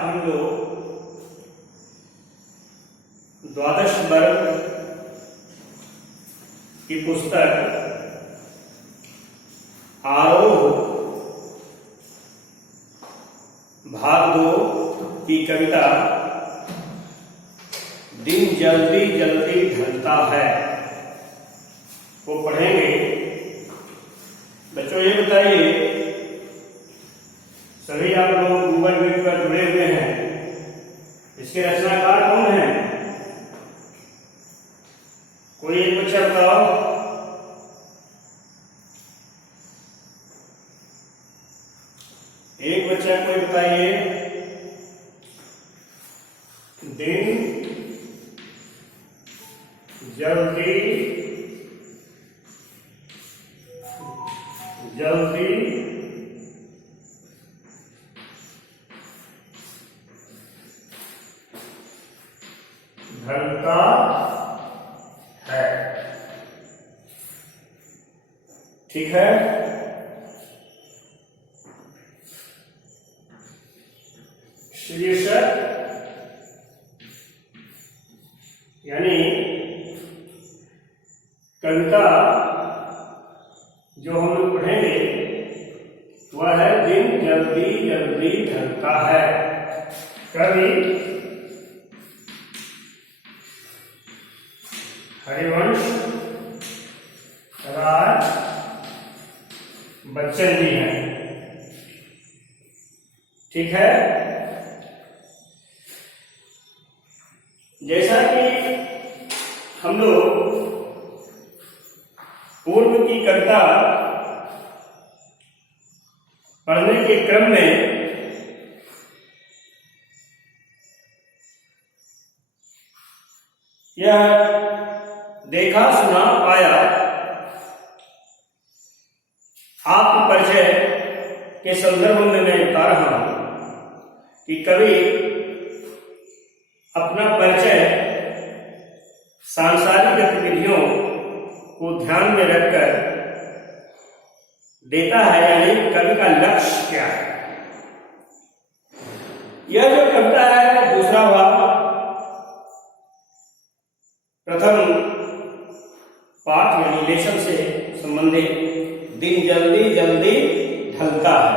हम लोग द्वादश वर्ग की पुस्तक आरोह भाग 2 की कविता दिन जल्दी जल्दी ढलता है वो पढ़ेंगे। बच्चों ये बताइए, सभी आप लोग गूगल मीट पर जुड़े हुए हैं, इसके रचनाकार कौन हैं? कोई एक बच्चा बताओ। एक बच्चा कोई बताइए। दिन जल्दी जल्दी ढलता है। ठीक है, शीर्षक यानी कविता जो हम लोग पढ़ेंगे वह है दिन जल्दी जल्दी ढलता है। कवि हरिवंश राज बच्चन जी हैं। ठीक है, जैसा कि हम लोग पूर्व की कविता पढ़ने के क्रम में यह देखा सुना पाया, आत्म परिचय के संदर्भ में मैं बता रहा हूं कि कवि अपना परिचय सांसारिक गतिविधियों को ध्यान में रखकर देता है, यानी कवि का लक्ष्य क्या है। यह जो कविता है दूसरा भाग प्रथम पाठ यानी लेसन से संबंधित दिन जल्दी जल्दी ढलता है।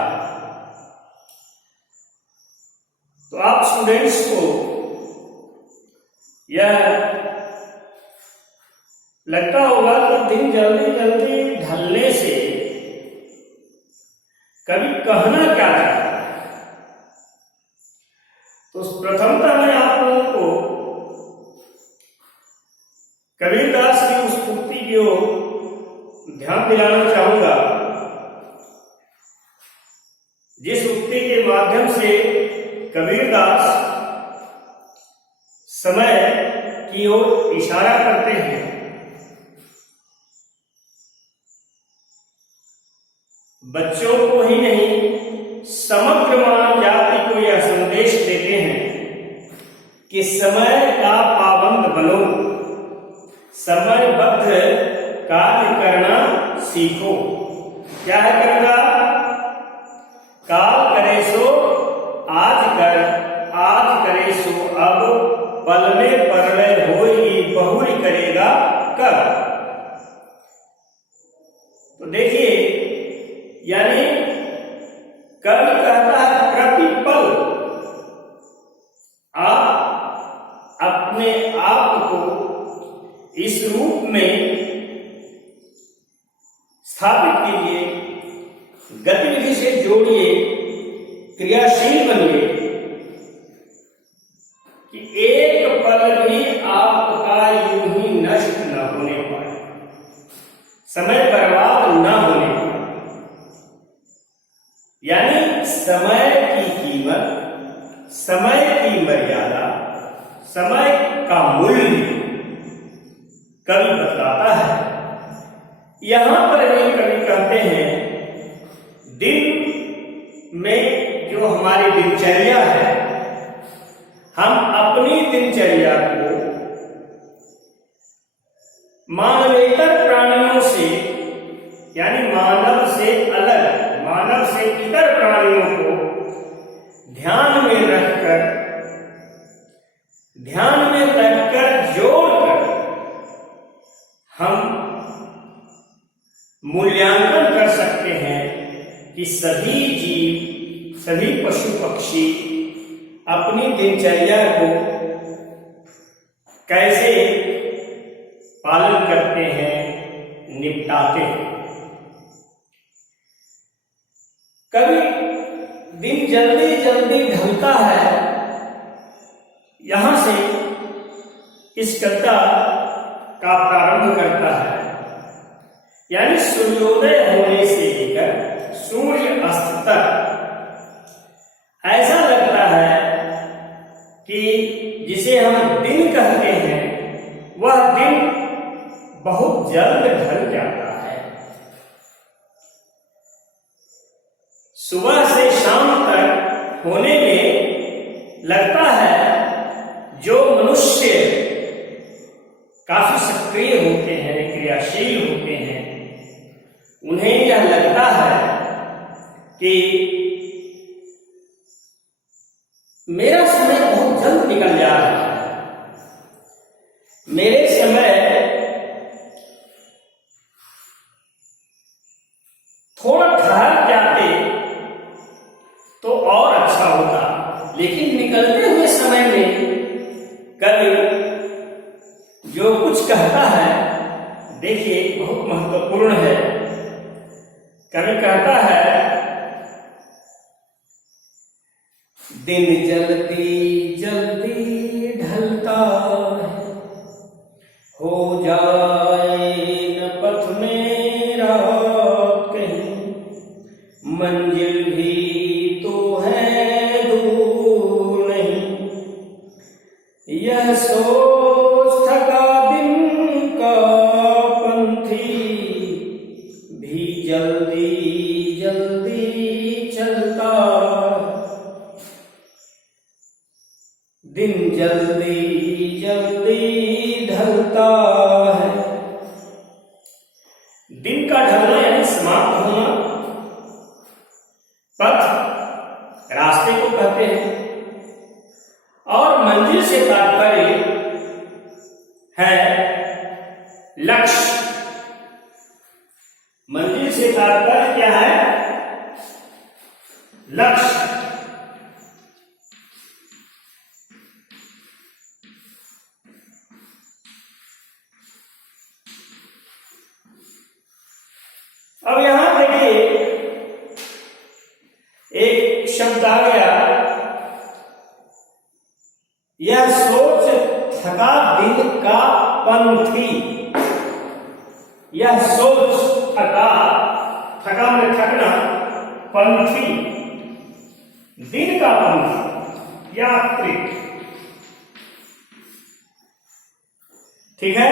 तो आप स्टूडेंट्स को यह लगता होगा कि दिन जल्दी जल्दी ढलने से कवि कहना क्या चाहता है। तो प्रथमतः मैं आप लोगों को कबीरदास की उस उक्ति की ओर ध्यान दिलाना चाहूंगा जिस उक्ति के माध्यम से कबीरदास समय की ओर इशारा करते हैं। बच्चों को ही नहीं समग्र मानव जाति को यह संदेश देते हैं कि समय का पाबंद बनो, समयबद्ध कार्य करना सीखो। क्या है कविता? काल करे सो आज कर, आज करे सो अब, पल में परलय होई बहुरी करेगा कब। तो देखिए, यानी कवि कहता है प्रतिपल आप अपने आप को इस रूप में स्थापित कीजिए, गतिविधि से जोड़िए, क्रियाशील बनिए कि एक पल भी आपका यूं ही नष्ट न होने पाए, समय बर्बाद न होने पाए। यानी समय की कीमत, समय की मर्यादा, समय का मूल्य कवि बताता है। यहां पर भी कवि कहते हैं दिन में जो हमारी दिनचर्या है, हम अपनी दिनचर्या को मानवेतर प्राणियों से यानी मानव से अलग, मानव से इतर प्राणियों को ध्यान में रखकर सभी जीव, सभी पशु पक्षी अपनी दिनचर्या को कैसे पालन करते हैं, निपटाते हैं। कभी दिन जल्दी जल्दी ढलता है, यहां से इस कविता का प्रारंभ करता है, यानी सूर्योदय होने से लेकर सूर्य अस्त तक ऐसा लगता है कि जिसे हम दिन कहते हैं वह दिन बहुत जल्द ढल जाता है। सुबह से शाम तक होने में लगता है जो मनुष्य काफी सक्रिय होते हैं, क्रियाशील होते हैं, उन्हें यह लगता है कि मेरा समय बहुत जल्द निकल जा रहा है, मेरे समय थोड़ा ठहर जाते तो और अच्छा होता। लेकिन निकलते हुए समय में कवि जो कुछ कहता है, देखिए बहुत महत्वपूर्ण है। कवि कहता है, दिन जल्दी जल्दी ढलता है, हो जाए न पथ में रात कहीं, मंजिल भी तो है दूर नहीं, यह सोच थका दिन का पंथी भी जल्दी जल्दी चलता, दिन जल्दी जल्दी ढलता है। दिन का ढलना यानी समाप्त होना, पथ रास्ते को कहते हैं, और मंजिल से तात्पर्य है लक्ष्य। मंजिल से तात्पर्य क्या है? लक्ष्य। अब यहां देखिए एक शब्द आ गया, यह सोच थका दिन का पंथी। यह सोच थका, थका में थकना, पंथी दिन का पंथी, यात्री। ठीक है,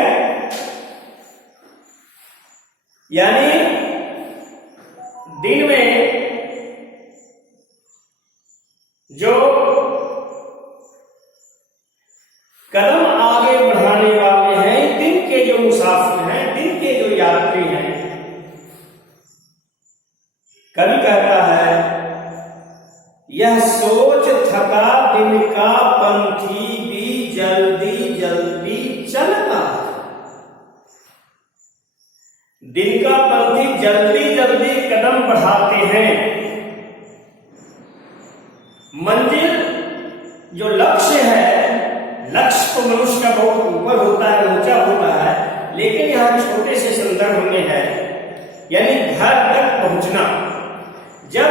यानी दिन में जो कदम आगे बढ़ाने वाले हैं, दिन के जो मुसाफिर हैं, दिन के जो यात्री हैं, कवि कहता है यह सोच थका दिन का पंथी भी जल्दी जल्दी चलता। दिन का पंथी जल्दी जल्दी कदम बढ़ाते हैं। मंजिल जो लक्ष्य है, लक्ष्य तो मनुष्य का बहुत ऊपर होता है, ऊंचा होता है, लेकिन यहां छोटे से संदर्भ में है, यानी घर तक पहुंचना। जब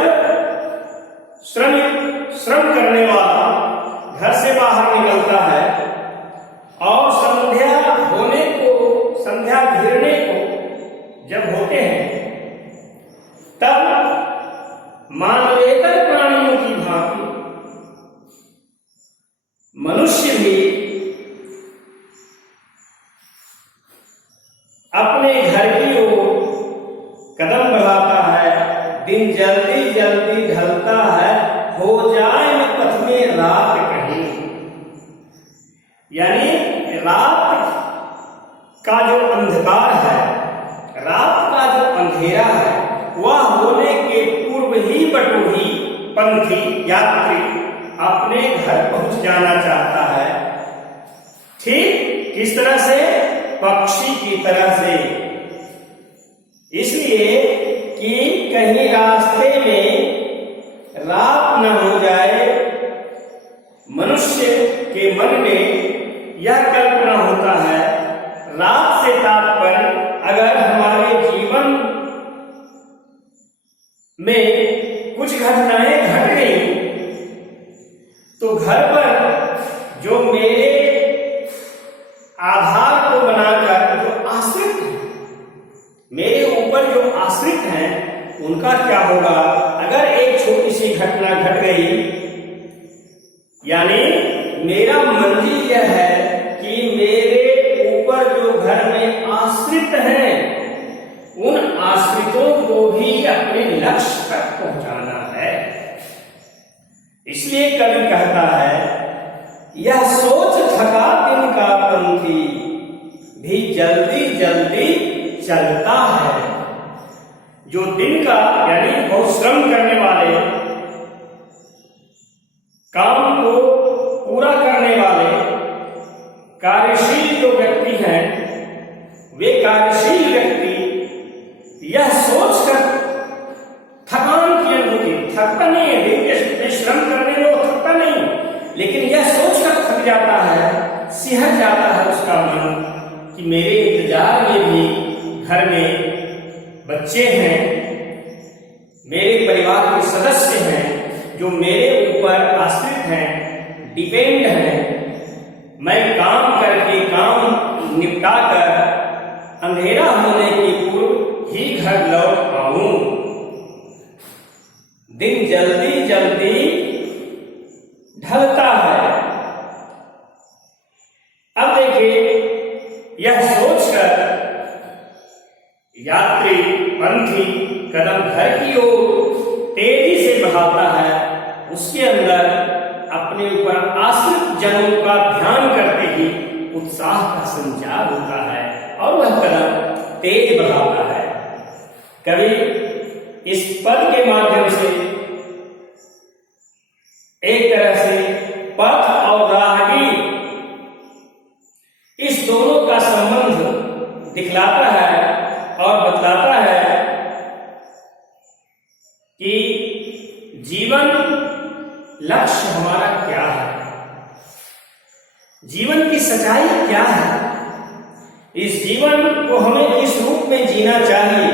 श्रम करने वाला घर से बाहर निकलता है और संध्या होने को, संध्या घिरने को जब होते हैं, तब मानवेतर प्राणियों की भांति मनुष्य भी अपने घर की ओर कदम बढ़ाता है। दिन जल्दी जल्दी ढलता है, हो जाए न पथ में रात कहीं। यानी रात का जो अंधकार है, रात का जो अंधेरा है, वह होने के पूर्व ही बटोही पंथी यात्री अपने घर पहुंच जाना चाहता है। ठीक किस तरह से? पक्षी की तरह से। इसलिए कि कहीं रास्ते में रात न हो जाए। मनुष्य के मन में यह कल्पना होता है, रात से तात्पर्य अगर हमारे जीवन में कुछ घटनाएं घट गई तो घर पर जो मेरे आधार को बनाकर जो आश्रित हैं, मेरे ऊपर जो आश्रित हैं, उनका क्या होगा। अगर एक छोटी सी घटना घट गई, यानी मेरा मंजिल यह है कि मेरे ऊपर जो घर में आश्रित हैं, उन आश्रितों को भी अपने लक्ष्य तक पहुंचाना है। इसलिए कवि कहता है, यह सोच थका दिन का पंथी भी जल्दी जल्दी चलता है। जो दिन का यानी बहुत श्रम करने वाले, काम को पूरा करने वाले कार्यशील जो व्यक्ति हैं, वे कार्यशील व्यक्ति यह सोचकर थकान की अनुभूति, थकता नहीं है, दिन के श्रम करने में वो थकता नहीं, लेकिन यह सोचकर थक जाता है, सिहर जाता है उसका मन कि मेरे इंतजार में भी घर में बच्चे हैं, मेरे परिवार के सदस्य हैं जो मेरे ऊपर आश्रित हैं, डिपेंड हैं। मैं काम करके, काम निपटा कर अंधेरा होने के पूर्व ही घर लौट आऊं। दिन जल्दी जल्दी ढलता है। अब देखिए, यह सोचकर यात्री पंथी कदम घर की ओर तेजी से बढ़ाता है। उसके अंदर अपने ऊपर आश्रित जनों का ध्यान करते ही उत्साह का संचार होता है और वह कदम तेज बढ़ाता है। कवि इस पद के माध्यम से एक तरह से पथ और राहगीर, इस दोनों का संबंध दिखलाता है और बतलाता है कि जीवन लक्ष्य हमारा क्या है, जीवन की सच्चाई क्या है, इस जीवन को हमें किस रूप में जीना चाहिए।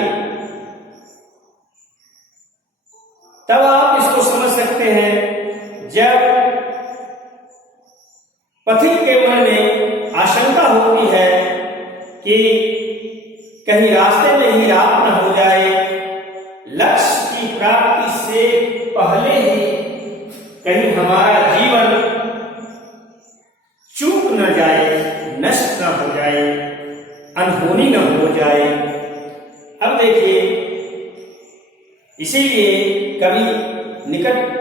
तब आप इसको समझ सकते हैं जब पथिक के मन में आशंका होती है कि कहीं रास्ते में ही रात न हो जाए, लक्ष्य की प्राप्ति से पहले ही कहीं हमारा जीवन चूक न जाए, नष्ट न हो जाए, अनहोनी न हो जाए। अब देखिए, इसीलिए कवि निकट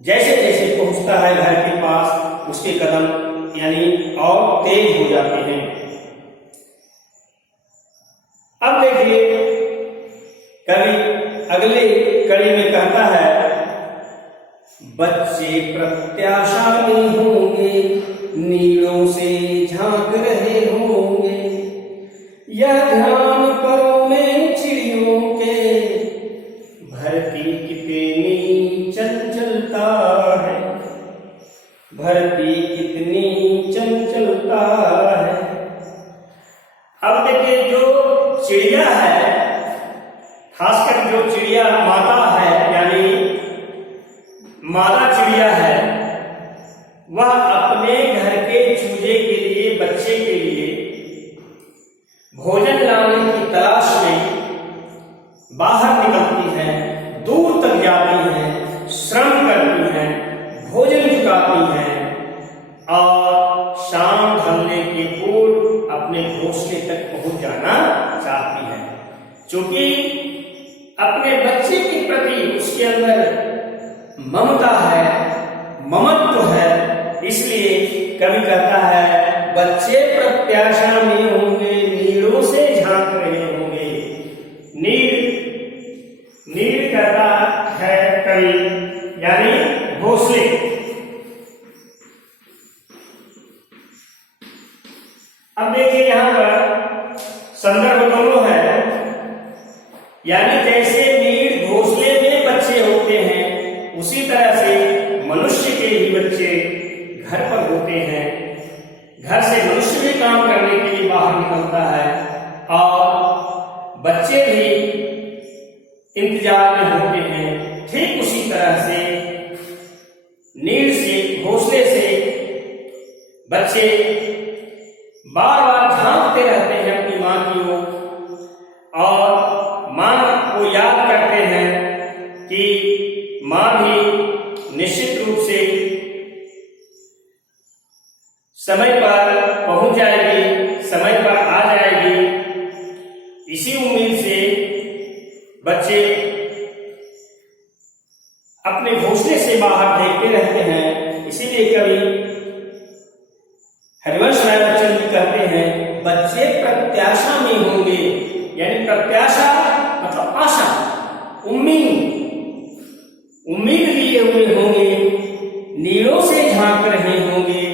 जैसे जैसे पहुंचता है घर के पास, उसके कदम यानी और तेज हो जाते हैं। अब देखिए, कवि अगले कड़ी में कहता है, बच्चे प्रत्याशा में होंगे, नीलों से झांक रहे होंगे, यह ध्यान परों में चिड़ियों के, भरती कितनी चंचलता है, भरती कितनी चंचलता है। अब देखिए, जो चिड़िया है, खासकर जो चिड़िया माता है, यानी मादा चिड़िया है, वह अपने घर के चूजे के लिए, बच्चे के लिए भोजन लाने की तलाश में बाहर निकलती है, दूर तक जाती है, श्रम करती है, भोजन जुटाती है और शाम ढलने के पूर्व अपने घोंसले तक पहुंच जाना चाहती है। क्योंकि अपने बच्चे के प्रति उसके अंदर ममता है, ममत्व है, इसलिए कवि कहता है, बच्चे प्रत्याशा में होंगे, नीड़ों से झांक रहे होंगे। नीड़ कहता है कवि, यानी घोंसले। अब देखिए, यहां पर संदर्भ दोनों है, यानी जैसे मनुष्य के ही बच्चे घर पर होते हैं, घर से मनुष्य भी काम करने के लिए बाहर निकलता है और बच्चे भी इंतजार में होते हैं। ठीक उसी तरह से नीड से, घोंसले से बच्चे बार बार झांकते रहते हैं अपनी मां की ओर और मां को याद करते हैं कि मां भी निश्चित रूप से समय पर पहुंच जाएगी, समय पर आ जाएगी। इसी उम्मीद से बच्चे अपने घोंसले से बाहर देखते रहते हैं। इसीलिए कवि हरिवंश राय बच्चन जी कहते हैं, बच्चे प्रत्याशा में होंगे, यानी प्रत्याशा मतलब आशा, उम्मीद लिए हुए होंगे, नीड़ों से झांक रहे होंगे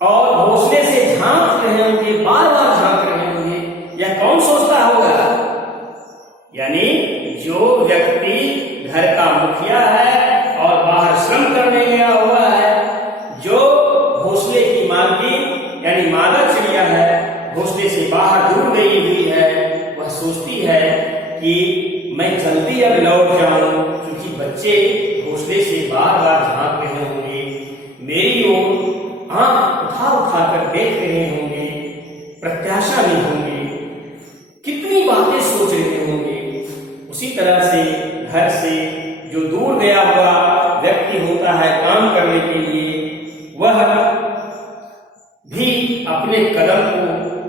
और घोंसले से झांक रहे होंगे, बार बार झांक रहे होंगे। यह कौन सोचता होगा? यानी जो व्यक्ति घर का मुखिया है और बाहर श्रम करने गया हुआ है, जो घोंसले की मालकिन यानी मादा चिड़िया है, घोंसले से बाहर दूर गई हुई है, वह सोचती है कि मैं जल्दी अब लौट जाऊं, क्योंकि बच्चे घोंसले से बार बार झांक रहे होंगे, मेरी ओर आंख उठा उठा कर देख रहे होंगे, प्रत्याशा में होंगे, कितनी बातें सोच रहे होंगे। उसी तरह से घर से जो दूर गया हुआ व्यक्ति होता है काम करने के लिए, वह भी अपने कदम को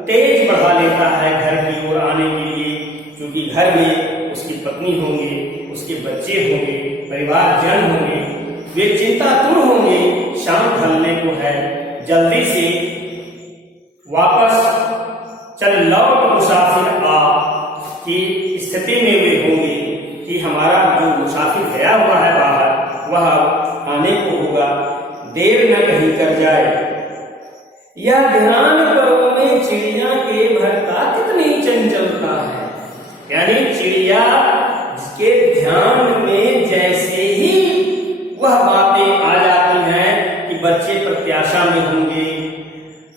तेज बढ़ा लेता है घर की ओर आने के लिए, क्योंकि घर में उसकी पत्नी होंगे, उसके बच्चे होंगे, परिवारजन होंगे, वे चिंतातुर होंगे, शाम ढलने को है, जल्दी से वापस चल लौट मुसाफिर आ की स्थिति में वे होंगे कि हमारा जो मुसाफिर गया हुआ है बाहर, वह आने को होगा, देर न कहीं कर जाए। यह ध्यान करो में चिड़िया के भरता कितनी चंचलता है, यानी चिड़िया के ध्यान में जैसे ही वह बातें आ जाती हैं कि बच्चे प्रत्याशा में होंगे,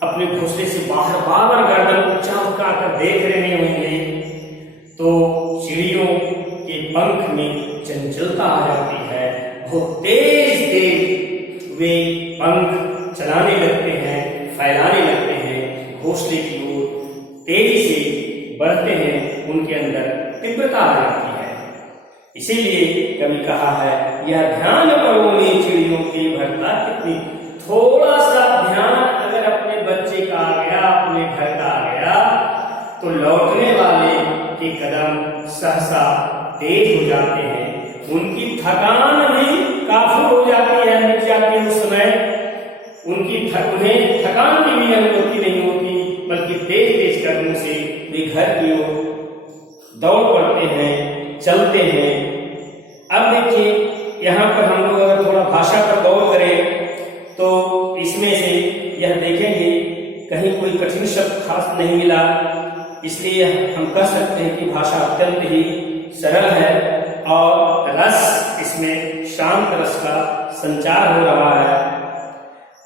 अपने घोंसले से बाहर बार बार गर्दन ऊंचा उठाकर देख रहे होंगे, तो चिड़ियों के पंख में चंचलता आ जाती है, बहुत तेज वे पंख चलाने लगते हैं, फैलाने लगते हैं, घोंसले की ओर तेजी से बढ़ते हैं, उनके अंदर तीव्रता आ जाती है। इसीलिए कवि कहा है, यह ध्यान करो में चिड़ियों के भरता कितनी। थोड़ा सा ध्यान अगर अपने बच्चे का आ गया, अपने घर का आ गया, तो लौटने वाले के कदम सहसा तेज हो जाते हैं, उनकी थकान भी काफी हो जाती है, मिट जाती है उस समय, उन्हें थकान की भी अनुभूति नहीं होती, बल्कि तेज तेज कदमों से वे घर की ओर दौड़ पड़ते हैं, चलते हैं। अब देखिए, यहाँ पर हम लोग अगर थोड़ा भाषा पर गौर करें तो इसमें से यह देखेंगे कहीं कोई कठिन शब्द खास नहीं मिला, इसलिए हम कह सकते हैं कि भाषा अत्यंत ही सरल है और रस इसमें शांत रस का संचार हो रहा है।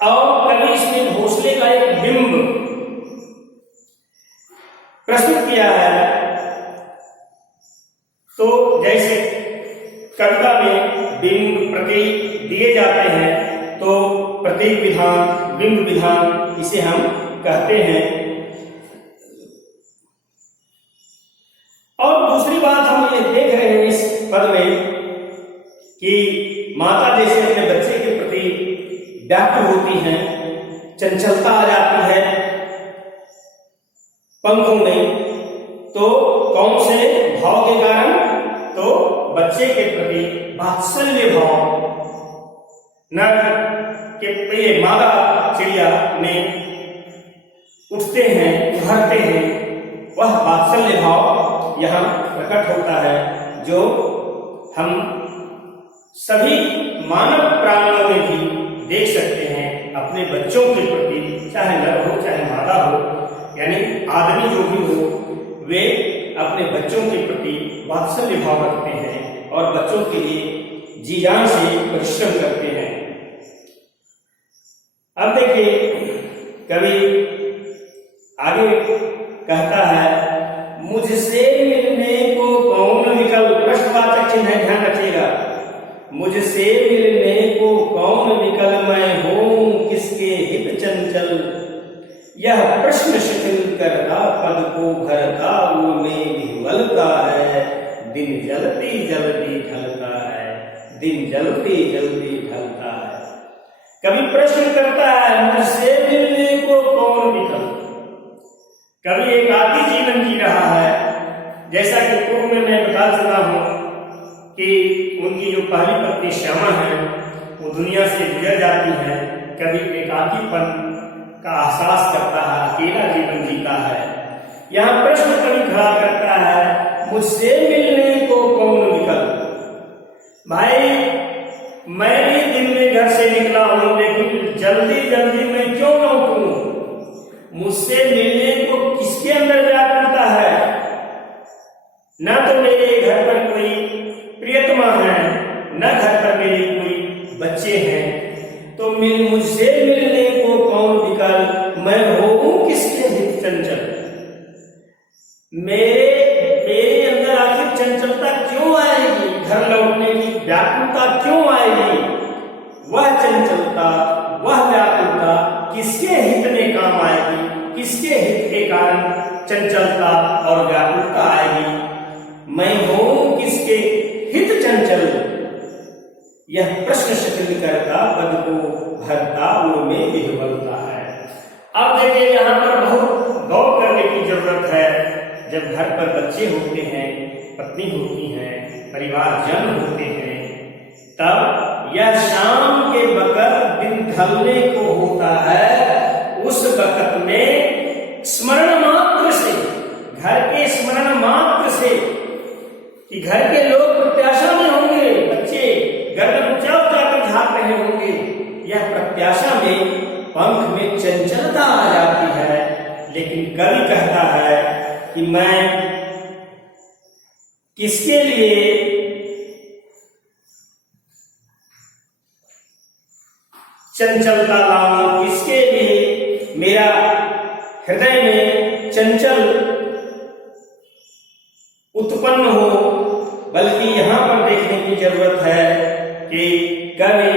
और कभी इसमें घोंसले का एक बिंब प्रस्तुत किया है, तो जैसे कविता में बिंब प्रतीक दिए जाते हैं, तो प्रतीक विधान, बिंब विधान इसे हम कहते हैं। और दूसरी बात हम ये देख रहे हैं इस पद में कि माता जैसे अपने बच्चे के प्रति व्याकुल होती हैं, चंचलता आ जाती है पंखों में, तो कौन से भाव के कारण? तो बच्चे के प्रति वात्सल्य भाव, नर के मादा चिड़िया में उठते हैं, उभरते हैं, वह वात्सल्य भाव यहाँ प्रकट होता है, जो हम सभी मानव प्राणियों में भी देख सकते हैं अपने बच्चों के प्रति, चाहे नर हो चाहे मादा हो, यानी आदमी जो भी हो, वे अपने बच्चों के प्रति वात्सल्य भाव रखते हैं और बच्चों के लिए जी जान से परिश्रम करते हैं। अब देखिए कवि आगे कहता है, मुझसे मिलने को कौन विकल, प्रश्नवाचक चिन्ह है, ध्यान रखिएगा। मुझसे मिलने को कौन विकल, मैं हूं किसके हित चंचल। यह प्रश्न शिथिल करता पद को भरता, वो में विह्वलता है, दिन जल्दी जल्दी ढलता है, दिन जल्दी जल्दी ढलता है। कभी प्रश्न करता है, मुझसे मिलने को कौन विकल। कभी एक आदि जीवन जी रहा है, जैसा कि पूर्व में मैं बता चुका हूं कि उनकी जो पहली पत्नी श्यामा है वो दुनिया से गुजर जाती है। कभी एकाकीपन का एहसास करता है, अकेला जीवन जीता है। यहाँ प्रश्न कभी खड़ा करता है, मुझसे मिलने को कौन विकल। भाई मैं भी दिन में घर से निकला हूं, लेकिन जल्दी जल्दी मैं क्यों न उठूं। मुझसे मिलने को किसके अंदर व्याकुलता है। न तो मेरे घर पर कोई प्रियतमा है, न घर पर मेरे कोई बच्चे हैं, तो मुझसे मिलने को कौन विकल, मैं होऊं किसके हित चंचल। मेरे अंदर आखिर चंचलता क्यों आएगी, घर लौटने की व्याकुलता क्यों आएगी। वह चंचलता, वह व्याकुलता किसके हित में काम आएगी, किसके हित के कारण चंचलता और व्याकुलता आएगी। मैं हूं किसके हित चंचल। यह प्रश्न शिथिल करता पद को भरता, उनमें विह्वलता है। अब देखिए यहाँ पर बहुत गौर करने की जरूरत है। जब घर पर बच्चे होते हैं, पत्नी होती है, परिवार जन होते हैं, तब यह शाम के वक्त दिन ढलने को होता है। उस वक्त में स्मरण मात्र से, घर के स्मरण मात्र से, कि घर के लोग प्रत्याशा में होंगे, बच्चे गर्दन ऊंचा उठाकर झाँक रहे होंगे, यह प्रत्याशा में पंख में चंचलता आ जाती है। लेकिन कवि कहता है कि मैं किसके लिए चंचलता लाऊं, किसके लिए मेरा हृदय में चंचल उत्पन्न हो। बल्कि यहां पर देखने की जरूरत है कि कवि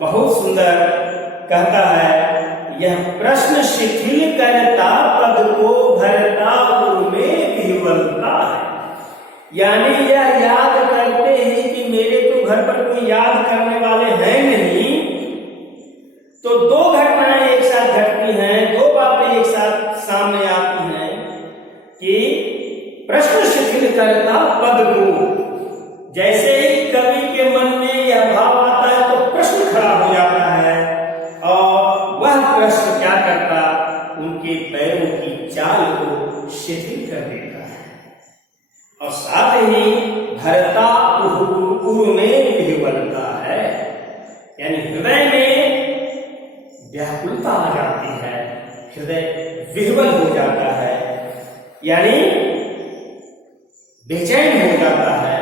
बहुत सुंदर कहता है, यह प्रश्न शिथिल करता पद को भरता, उनमें विह्वलता है। यानी यह याद करते हैं कि मेरे तो घर पर कोई याद करने वाले हैं नहीं, तो दो घटनाएं एक साथ घटती हैं, दो बातें एक साथ सामने आती हैं कि प्रश्न शिथिल करता पद को। जैसे ही कवि के मन में यह भाव आता है तो प्रश्न खड़ा हो जाता है, और वह प्रश्न क्या करता, उनके पैरों की चाल को शिथिल कर देता है, और साथ ही भरता उर में विह्वलता है। यानी हृदय में व्याकुलता आ जाती है, हृदय विह्वल हो जाता है, यानी बेचैन हो जाता है,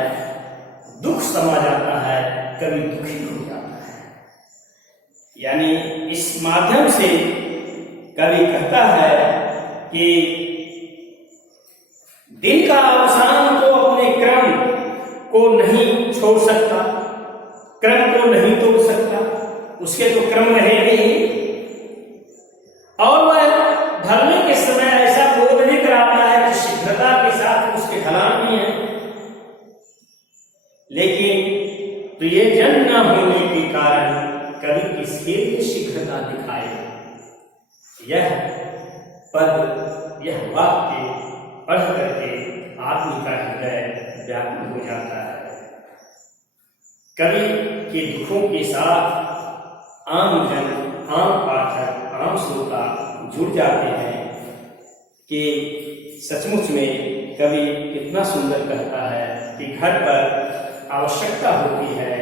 दुख समा जाता है, कभी दुखी हो जाता है। यानी इस माध्यम से कवि कहता है कि दिन का अवसान तो अपने क्रम को नहीं छोड़ सकता, क्रम को नहीं तोड़ सकता, उसके तो क्रम रहेंगे ही। और वह ढलने के समय ऐसा बोध भी कराता है कि शीघ्रता के साथ उसके ढलान भी है। लेकिन प्रियजन न होने के कारण कवि किसके लिए शीघ्रता दिखाए। यह पद, यह वाक्य पढ़ करके आदमी का हृदय व्याकुल हो जाता है। कवि के दुखों के साथ आम जन, आम पाठक, आम श्रोता जुड़ जाते हैं कि सचमुच में कवि कितना सुंदर कहता है कि घर पर आवश्यकता होती है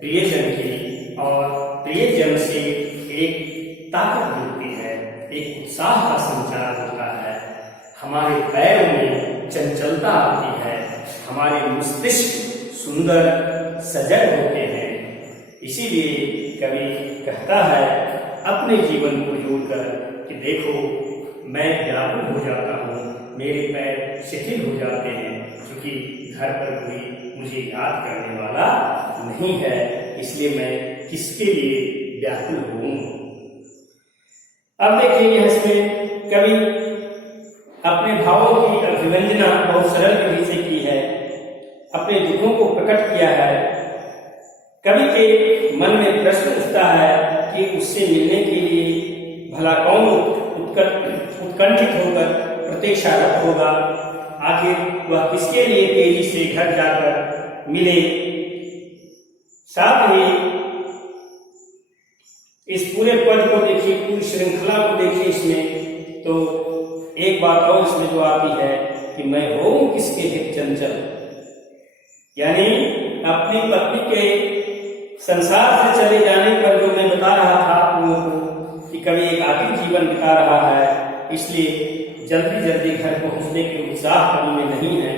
प्रियजन की, और प्रियजन से एक ताकत मिलती है, एक उत्साह का संचार होता है, हमारे पैर में चंचलता आती है, हमारे मस्तिष्क सुंदर सजग होते हैं। इसीलिए कवि कहता है, अपने जीवन को जोड़कर कि देखो मैं व्याकुल हो जाता हूँ, मेरे पैर शिथिल हो जाते हैं क्योंकि घर पर कोई मुझे याद करने वाला नहीं है, इसलिए मैं किसके लिए व्याकुल हूँ। अब देखिए इसमें कवि अपने भावों की अभिव्यंजना बहुत सरल विधि से की है, अपने दुखों को प्रकट किया है। कवि के मन में प्रश्न उठता है कि उससे मिलने के लिए भला कौन उत्कंठित होकर प्रतीक्षारत होगा, आखिर वह किसके लिए तेजी से घर जाकर मिले। साथ ही इस पूरे पद को देखिए, पूरी श्रृंखला को देखिए, इसमें तो एक बात और इसमें जो आती है कि मैं होऊं किसके हित चंचल, यानी अपनी पत्नी के संसार से चले जाने पर जो मैं बता रहा था आप लोगों को कि कभी एक आखिरी जीवन बिता रहा है, इसलिए जल्दी जल्दी घर पहुंचने के उत्साह कवि में नहीं है।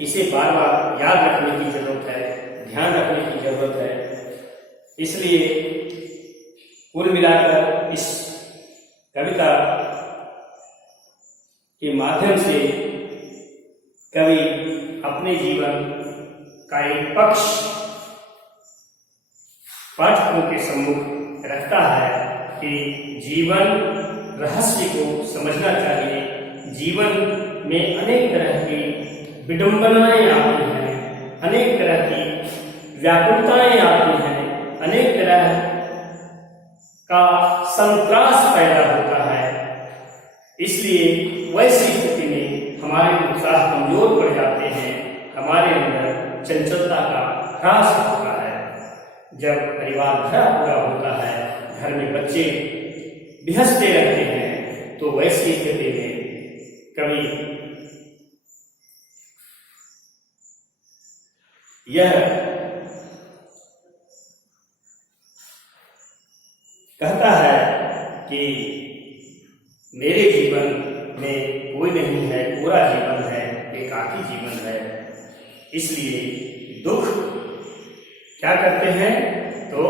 इसे बार बार याद रखने की जरूरत है, ध्यान रखने की जरूरत है। इसलिए कुल मिलाकर इस कविता के माध्यम से कवि अपने जीवन का एक पक्ष पाठकों के सम्मुख रखता है कि जीवन रहस्य को समझना चाहिए। जीवन में अनेक तरह की विडंबनाएं आती हैं, अनेक तरह की व्याकुलताएं आती हैं, अनेक तरह का संत्रास पैदा होता है। इसलिए वैसी स्थिति में हमारे उत्साह कमजोर पड़ जाते हैं, हमारे अंदर चंचलता का ह्रास होता है। जब परिवार भरा पूरा होता है, घर में बच्चे बिहसते रहते हैं, तो वैसी स्थिति में कवि यह कहता है कि मेरे जीवन में कोई नहीं है, पूरा जीवन है, एकाकी जीवन है। इसलिए दुख क्या करते हैं तो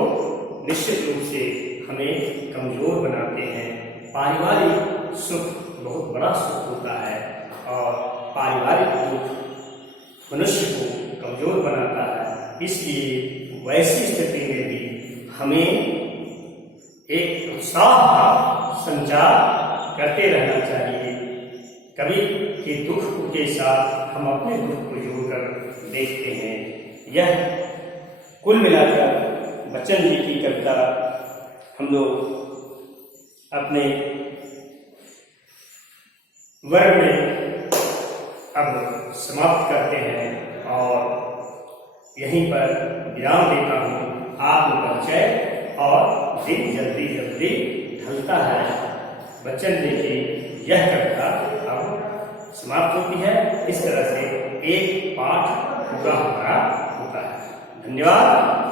निश्चित रूप से हमें कमजोर बनाते हैं। पारिवारिक सुख बहुत बड़ा सुख होता है और पारिवारिक दुख मनुष्य को कमजोर बनाता है। इसलिए वैसी स्थिति में भी हमें एक उत्साह का संचार करते रहना चाहिए। कवि के दुख के साथ हम अपने दुख को जोड़कर देखते हैं। यह कुल मिलाकर बच्चन जी की कविता हम लोग अपने वर्ग में अब समाप्त करते हैं और यहीं पर विराम देता हूँ। आत्मपरिचय और दिन जल्दी जल्दी ढलता है। बच्चन जी की यह कविता अब समाप्त होती है। इस तरह से एक पाठ पूरा हमारा होता है। धन्यवाद।